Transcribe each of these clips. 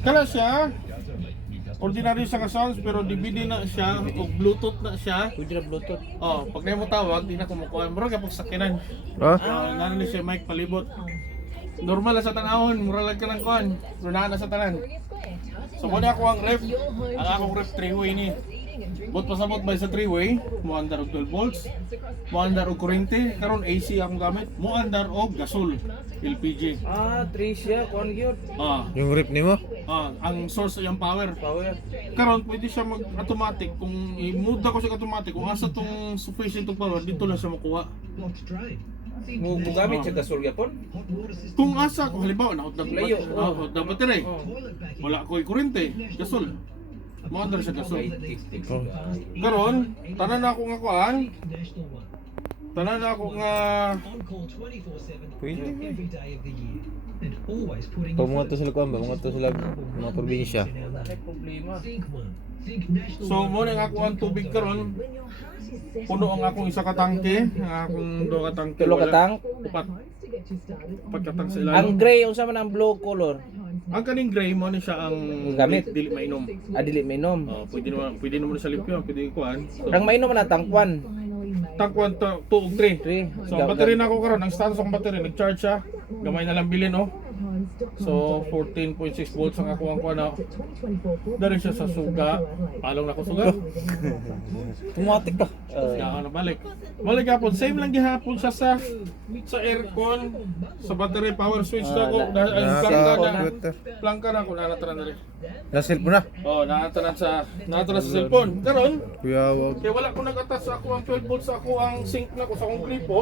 Kala siya ordinary sa sounds pero DVD na siya o Bluetooth na siya. Pwede na Bluetooth. Oh, pag na mo tawag, di na kumukuha. Mura kapag sakinan. Nana ni siya mic palibot. Normal na sa tanahon, mura lang ka ng kuhan. Runahan na sa tanan. So muna ako ang ref. Ang akong ref 3-way ni. Bot pasabot ba sa 3-way, mo andar og 12 volts. Mo andar og kuryente, karon AC akong gamit. Mo andar og gasol, LPG. 3 siya, kuhan yun. Yung rip nimo? Ang source yung power. Power. Karon pwede siya mag-automatic kung i-move ko siya automatic kung asa tong sufficient tong power dito lang siya makuha. Mo gamit siya gasol yapon. Kung asa kung halimbawa na Layo. na battery. Wala ko'y kuryente, gasol. Mo andar siya gasol. Karon tanan ako nga kuan. Tanan ako nga Pwede. Pamungat to sila kuan ba? Pamungat to sila mga probinsya. May problema. so mo na ako ang tubig karon. Puno ang akong isa ka tangke, ang akong duha ka tangke. Tulo ka wala. tang. Upat ka tang sa ilalim. Ang gray unsa man ang blue color? Ang kaning gray mo ni siya ang Gamit. dili mainom. Dili mainom. Pwede naman sa limpyo, pwede kuan. Ang mainom na tangkwan. Tangkuan 2 ug 3. 3. So ang battery na ako karon, ang status ng battery nag-charge siya. Gamay na lang bilin oh. So 14.6 volts ang ako ang kuan na. Dari siya sa suga. Palong na ko suga. Automatic ka. Kaya na balik. Balik hapon, same lang gihapon siya sa aircon, sa battery power switch na ko. Dahil plangka na. Plangka na ko nanatanan na rin. Na cellphone na. Oh, nanatanan sa cellphone. Karon, Kuya, wag. kaya wala ko nag-attach sa ako ang 12 volts sa ako ang sink na ko sa akong klipo.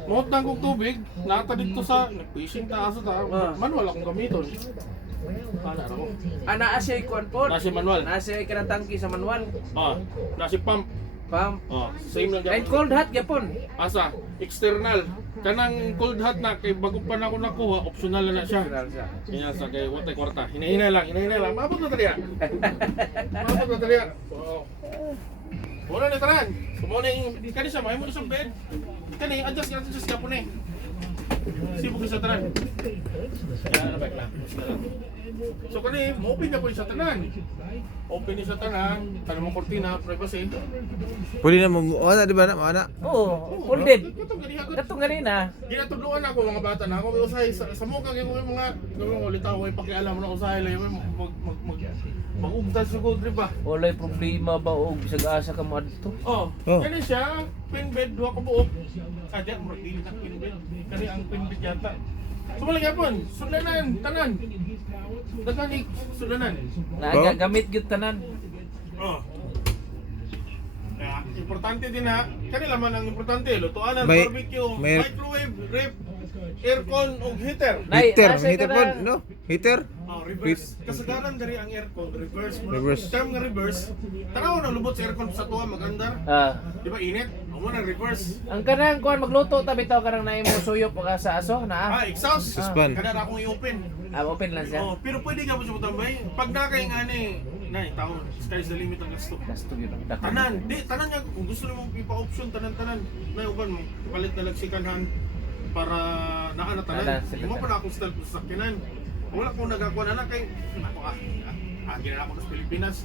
Mohot na kong tubig, nata dito sa fishing taas ta. Manual akong gamiton. Ana ra ko. Ana siya kuan po. Nasi manual. Nasa kanang tangki sa manual. Nasi pump. Pam. Same lang And gyapon. cold hot yapon. Asa, external. Kanang cold hot na kay bago pa na ako nakuha, optional na siya. Kaya sa kay watay kwarta. Hinay lang. Maabot na taliya. Oo. Wala na taran. Sumo na yung kani sa may mo sa bed. Kani adjust ka po ni. Sibuk sa tanan. Ya, baik lang. So kani mo open na po sa tanan. Open ni sa tanan, tanong mo kortina, privacy. Pwede na mo. Ana di ba na? Ana. Oo, folded. Katong Katong ganina. ginatudluan ako mga bata na ako may usahay sa mukha kay ko mga gawin ulit ako ay pakialam mo na usahay lang mag-ugtas sa gold ba. Walay problema ba og bisag asa ka mo adto? Oh, kani siya, pin bed duha ka buok. Adya mo dili na pin bed. Kani ang pin bed yata. Sumalig yapon, sulanan, tanan. Dagani sulanan. Nagagamit gyud tanan. Oh. Importante din ha. Kanila man ang importante, lutuanan, May- barbecue, may- microwave, ref, aircon ug heater. Heater, nasa heater ka po, na. no? Heater? Reverse. Kasagaran dari ang aircon, reverse mo. Reverse. Term nga reverse. Tanaw na lubot sa aircon sa tuwa magandar. Di ba init? Amo na reverse. Ang kanang kuan magluto ta bitaw kanang naay mo suyo pagka sa aso na. Exhaust. Suspend. Kada na akong i-open. Open lang siya. Pero pwede ka mo sa tambay. Pag nakay nga ni, taon, sky's the limit ang gasto. Gasto gyud ang dako. Tanan, tanan nga kung gusto mo ipa-option tanan-tanan. May uban mo, palit na lang sikanhan para naa na tanan. Tanan, sila Mo tanan. pa na akong style sa sakinan. Wala ko nagakuha na kay ako gina ako sa Pilipinas.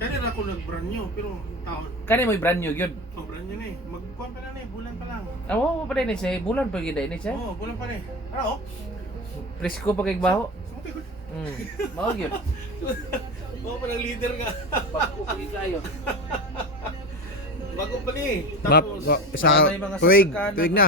Kanina ako nag-brand new pero taon, Kani mo brand new gyud. brand new na eh. Magkuhan pa na na eh, bulan pa lang. Awo pa din siya, bulan pa gyud ni siya. Oo, bulan pa na eh. Ano? Presko pa kay baho. Sumuti ko. Mao gyud. Oo, parang leader nga. Pagko kayo. Bago pa ni. Map, Tapos, sa May mga tuwig, sasakyan na- tuwig na.